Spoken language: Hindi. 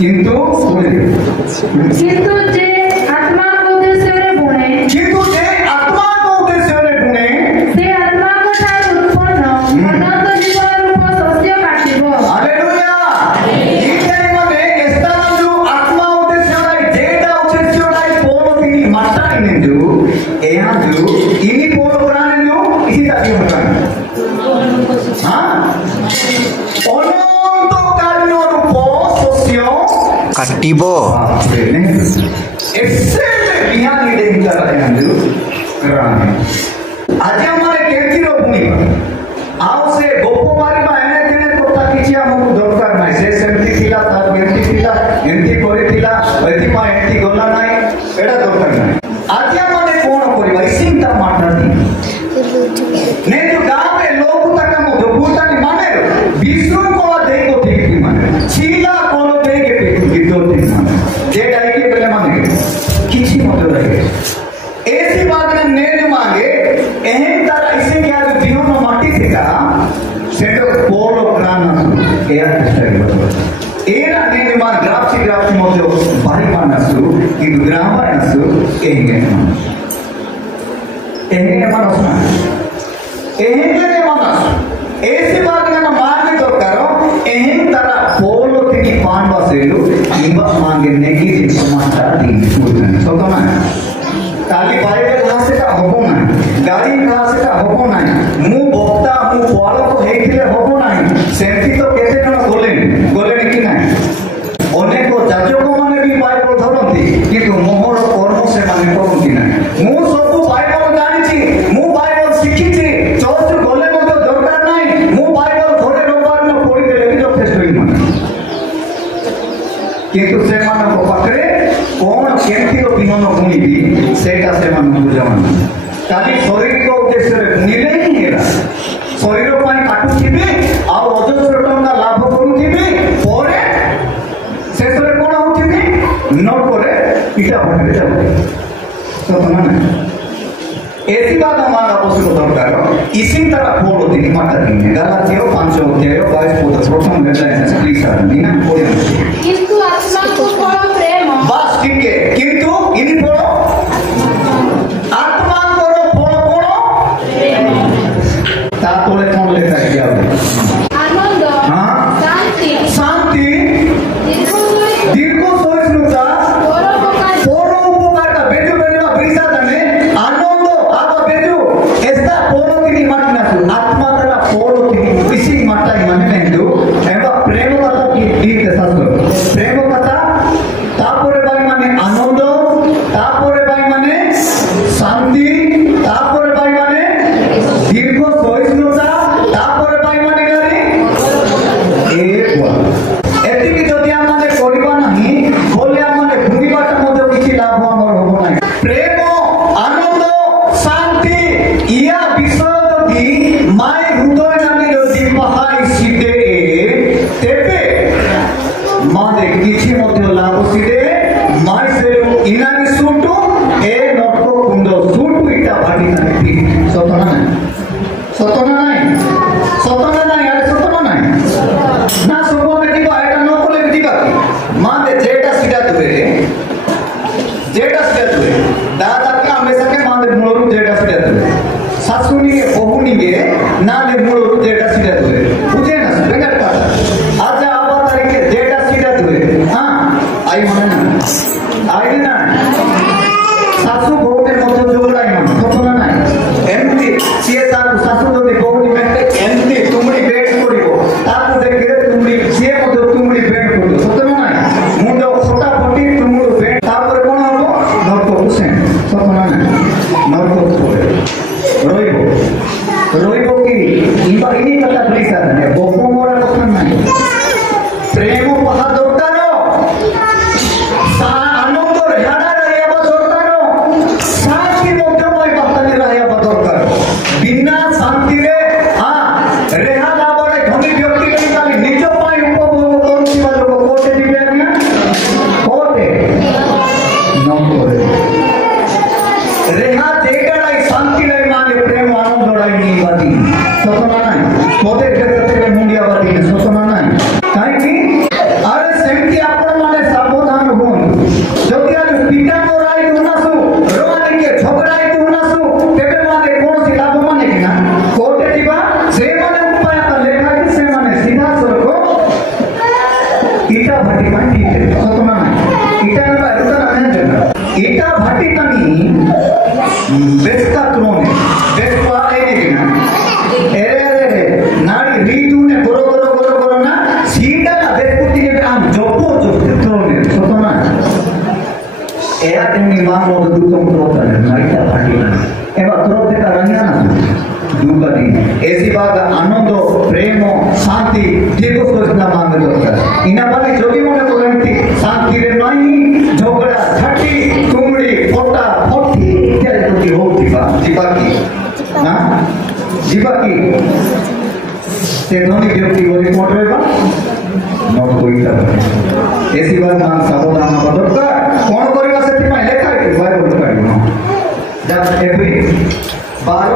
কিন্তু যে आत्मा को उद्देश्य रे गुणे से आत्मा को से आत्मा को ठार उत्पन्न अनंत जीवन रूप सत्य काटिबो हालेलुया इते माने एस्ता जो आत्मा उद्देश्य रे जेटा उद्देश्य रे पोलो तिनी माटाई नेंदु एया जो इनी पोलो पुराने जो इसी ताकि होता है हां अनंत कालीन रूप सत्य काटिबो एक्सेल बिहान ide इंटर आयंदु कराने आज हमारे केतिरो बुनिबा आउ से गोपो मारी बा एने तेने कोता किछि हमकु दरकार नै से सेमति थिला ता एंती थिला एंती करे थिला एती मा एंती गला नै एडा दरकार नै आज हमारे कोन करिबा इसिंता माटा दी ने जो गांव में लोग तक हम दोपुता नि माने विष्णु को दे को ठीक माने छीला कोन दे के गिदो ठीक माने जे डाई के पहले माने किछि मत रहे ऐसी बात ने नेज मांगे एहन तर ऐसे क्या जो दिनो न माटी से का सेटो पोलो प्राण एया स्टाइल एरा नेज मा ग्राफसी मध्य बारी मानसु कि ग्रामर नसु एहन मानसु एहन मानसु ऐसी बात ने मांगे तो करो एहन तर पोलो तिनी पांडवा सेलु इबा मांगे नेगी समाता दी पूर्ण सो तो ना काली बाइबल भाषा का होबो ना गाड़ी भाषा का होबो ना मु बक्ता मु बालक हेथिले होबो ना सेंति तो केते जण गोले कि ना अनेक जाजक माने भी बाइबल धरंती किंतु मोहर कर्म से माने करंती ना मु सब बाइबल जानिछि मु बाइबल शिखिछि चर्च गोले मत दरकार नाही मु बाइबल घरे रबार न पढि देले कि यथेष्ट हि माने किंतु से माने पाखरे कोन केंतिरो बिहन गुणिबी सेटा से मन बुझावन काली शरीर को उद्देश्य रे गुणिले ही हेरा शरीर पाई काटुथिबे आ अजस्र टंका लाभ करूथिबे परे शेषरे कोन होथिबे नोट करे इटा बने जाबे तो तमाने ऐसी बात हमारा अपोस्तल दरकार इसी तरह बोलो दिन माता दिन गलातियों 5 अध्याय 22 पद प्रथम वेदना प्लीज सर दीना बोलिए किंतु आत्मा को फल प्रेम बस ठीक है किंतु इनी बोलो आत्मा करो फल कोन प्रेम ता तोले कोन लेखा किया आनंद हां शांति दीर्घ सहिष्णुता परोपकार का बेजो बेजना ब्रिसा दने आनंद आबा बेजो एस्ता पोलो तिनी माटिना आत्मा तरा पोलो तिनी इसी माटा माने नेंदु एबा प्रेम कथा की दीर्घ शास्त्र प्रेम कथा तापरे बाई माने आनंद तापरे बाई माने शांति तापरे बाई माने दीर्घ सहिष्णुता तापरे बाई माने गारी एक बार एति की जदि आमाने करिबा नाही बोले आमाने भूमिबाट मध्य किछि लाभ हमर होबो नाही प्रेम आनंद शांति इया विषय जदि माय हृदय नामी जदि पहाई सिदे तेबे माने किछि मध्य लाभ सिदे माय से इनानी सुटु ए नटको कुंड सुटु इटा भाटी नाही सतना नाही अरे सतना नाही ना सब में दिबा एटा न कोले दिबा माने जेटा सिधा दुरे दादा के हमेशा के माने मूलरु जेटा सिधा दुरे सासुनी के बहुनी के नाले मूलरु जेटा सिधा दुरे बुझे ना बेकार का आज आवा तारीख के जेटा सिधा दुरे हां आई माने ना आई ना सासु बहु के मध्य जोड़ाई ना सतना नाही एमती सीए सासु जदि बहुनी में एमती तुमड़ी बेट करिवो ताकु देखिरे तुमड़ी सीए मध्य तुमड़ी बेट करिवो सतना नाही मुंडो भाटी पानी ठीक है तो ना इटा ना रुका ना मैं जानना इटा भाटी तनी बेस्का त्रोने बेस्का आए ने ना एरे नाड़ी रीतु ने गोरो ना सीधा ना बेस्कुटी के काम जोपो त्रोने तो ना एया टेमी मांगो तो दूसरों को होता है नाइटा भाटी ना एवा त्रोते का रंगा ना दूबनी ऐसी बात आनंद प्रेम शांति ठीक सोचना मांगे होता है इना बाले जो भी मोने बोलती शांति रे नहीं झगड़ा झटी कुमड़ी फोटा फोटी इत्यादि तो की हो जीवा की ते धोनी व्यक्ति बोले कोट रहेगा नोट कोई तर ऐसी बात मान सावधान बदलता कौन करेगा से लेखा है बाइबल का जब एवरी 12